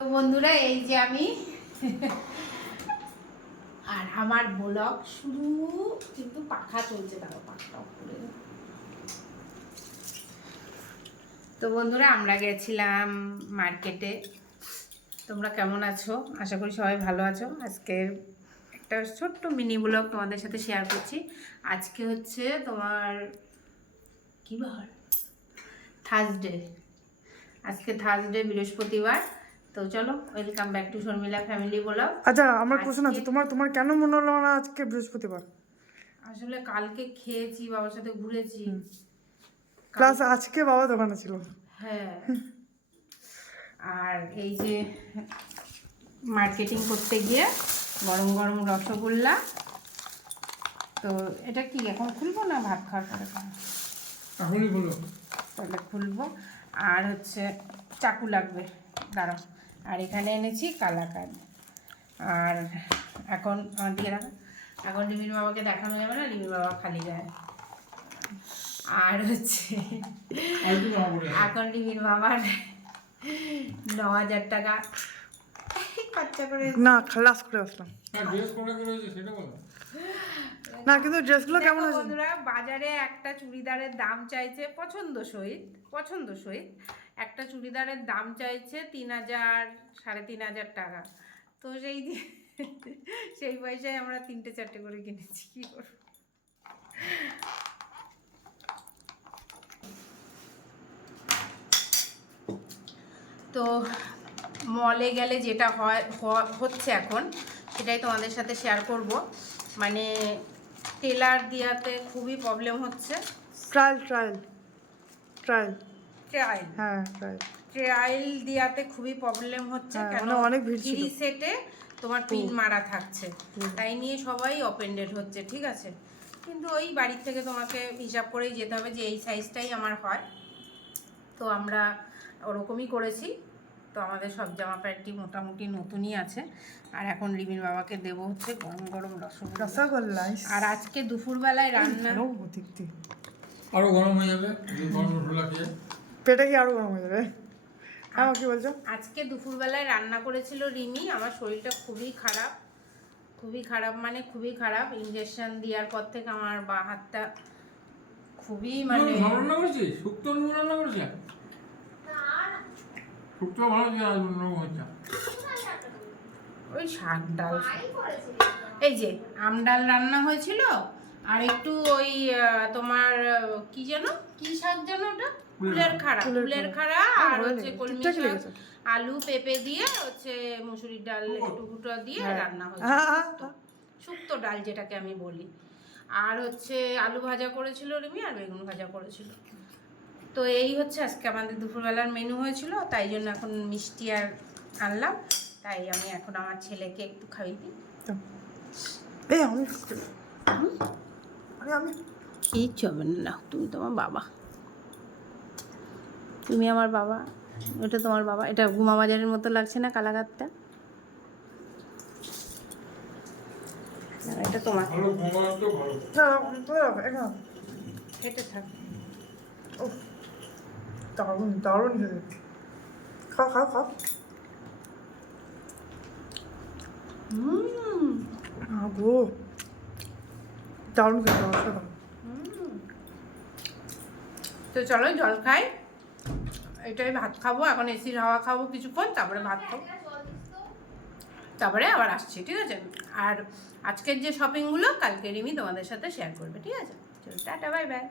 তো বন্ধুরা এই যে আমি আর আমার ব্লগ শুরু, কিন্তু পাখা চলছে, তারও পাখাটাও খুলে। তো বন্ধুরা আমরা গেছিলাম মার্কেটে। তোমরা কেমন আছো? আশা করি সবাই ভালো আছো। আজকে একটা ছোট্ট মিনি ব্লগ তোমাদের সাথে শেয়ার করছি। আজকে হচ্ছে তোমার কি বার? থার্সডে। আজকে থার্সডে, বৃহস্পতিবার। তো চলো, welcome back to Sharmila family blog. আচ্ছা, আমার কোশ্চেন আছে, তোমার কেন মনে হলো না আজকে বৃহস্পতিবার? আসলে কালকে খেয়েছি, বাবার সাথে ঘুরেছি, প্লাস আজকে বাবা দোকানে ছিল। হ্যাঁ। আর এই যে মার্কেটিং করতে গিয়ে গরম গরম রসগোল্লা। তো এটা কি এখন খুলবো না ভাত খাওয়ার পরে? এখনই বলো। তাহলে খুলবো। আর হচ্ছে চাকু লাগবে, দাঁড়াও। আর এখানে এনেছি কালাকাঁদ। আর এখন আমার দিকে রাখো। এখন রিমির বাবাকে দেখানো যাবে না, রিমির বাবা খালি যায়। আর হচ্ছে এখন রিমির বাবার 9,000 টাকা খরচা করে না, খালাস করে আসলাম। না, কিন্তু ড্রেসগুলো কেমন আছে বন্ধুরা? বাজারে একটা চুড়িদারের দাম চাইছে পছন্দসই একটা চুড়িদারের দাম চাইছে 3,000 3,500 টাকা। তো সেই পয়সায় আমরা 3-4টে করে কিনেছি। কি করব? তো মলে গেলে যেটা হচ্ছে এখন, সেটাই তোমাদের সাথে শেয়ার করব। মানে টেলার দেওয়াতে খুবই প্রবলেম হচ্ছে। ট্রায়াল হ্যাঁ, ট্রায়াল দেওয়াতে খুবই প্রবলেম হচ্ছে। কেন? অনেক ভিড় ছিল। 3 সেটে তোমার পিন মারা থাকছে, তাই নিয়ে সবাই অপেন্ডেড হচ্ছে। ঠিক আছে, কিন্তু ওই বাড়ির থেকে তোমাকে হিসাব করেই যেতে হবে যে এই সাইজটাই আমার হয়। তো আমরা ওরকমই করেছি। তো আমাদের সব জামা প্যান্টটি মোটামুটি নতুনই আছে। আর এখন রিমির বাবাকে দেবো হচ্ছে গরম গরম রসগোল্লা। আর আজকে দুপুরবেলায় রান্না আরো গরম হয়ে যাবে, পেটে কি আরো গরম হয়ে যাবে? হ্যাঁ, কি বলছো? আজকে দুপুরবেলায় রান্না করেছিল রিমি। আমার শরীরটা খুবই খারাপ, মানে খুবই খারাপ। ইনজেকশন দেওয়ার পর থেকে আমার বা হাতটা খুবই মানে রান্না করেছি, শুক্তো রান্না করেছি। শুক্তো ভালো হয়েছে। ওই শাক ডাল, এই যে আম ডাল রান্না হয়েছিল। আর একটু ওই তোমার কি শাক যেন ওটা, ফুলের খাড়া। আর হচ্ছে কলমি শাক, আলু পেঁপে দিয়ে হচ্ছে মুসুরির ডাল একটু ফুটো দিয়ে রান্না হয়েছে। শুক্তো ডাল যেটাকে আমি বলি। আর হচ্ছে আলু ভাজা করেছিল রিমি, আর বেগুন ভাজা করেছিল। তো এই হচ্ছে আজকে আমাদের দুপুরবেলার মেনু হয়েছিল। তাই জন্য এখন মিষ্টি আর আনলাম। তাই আমি এখন আমার ছেলেকে একটু খাইয়ে দিই। কিচ্ছু হবে না, তুমি তোমার বাবা, তুমি আমার বাবা। এটা তোমার বাবা। এটা গুমা বাজারের মতো লাগছে না কালাকাতটা? এটা তোমার, এটা থাক। দারুণ খেতে। খাও। গো, দারুণ খেতে। তো চলো জল খাই। এটাই ভাত খাবো এখন, এসির হাওয়া খাবো কিছুক্ষণ, তারপরে ভাত খাবো, তারপরে আবার আসছি। ঠিক আছে? আর আজকের যে শপিংগুলো কালকে রিমি তোমাদের সাথে শেয়ার করবে। ঠিক আছে? চলো, টাটা, বাই বাই।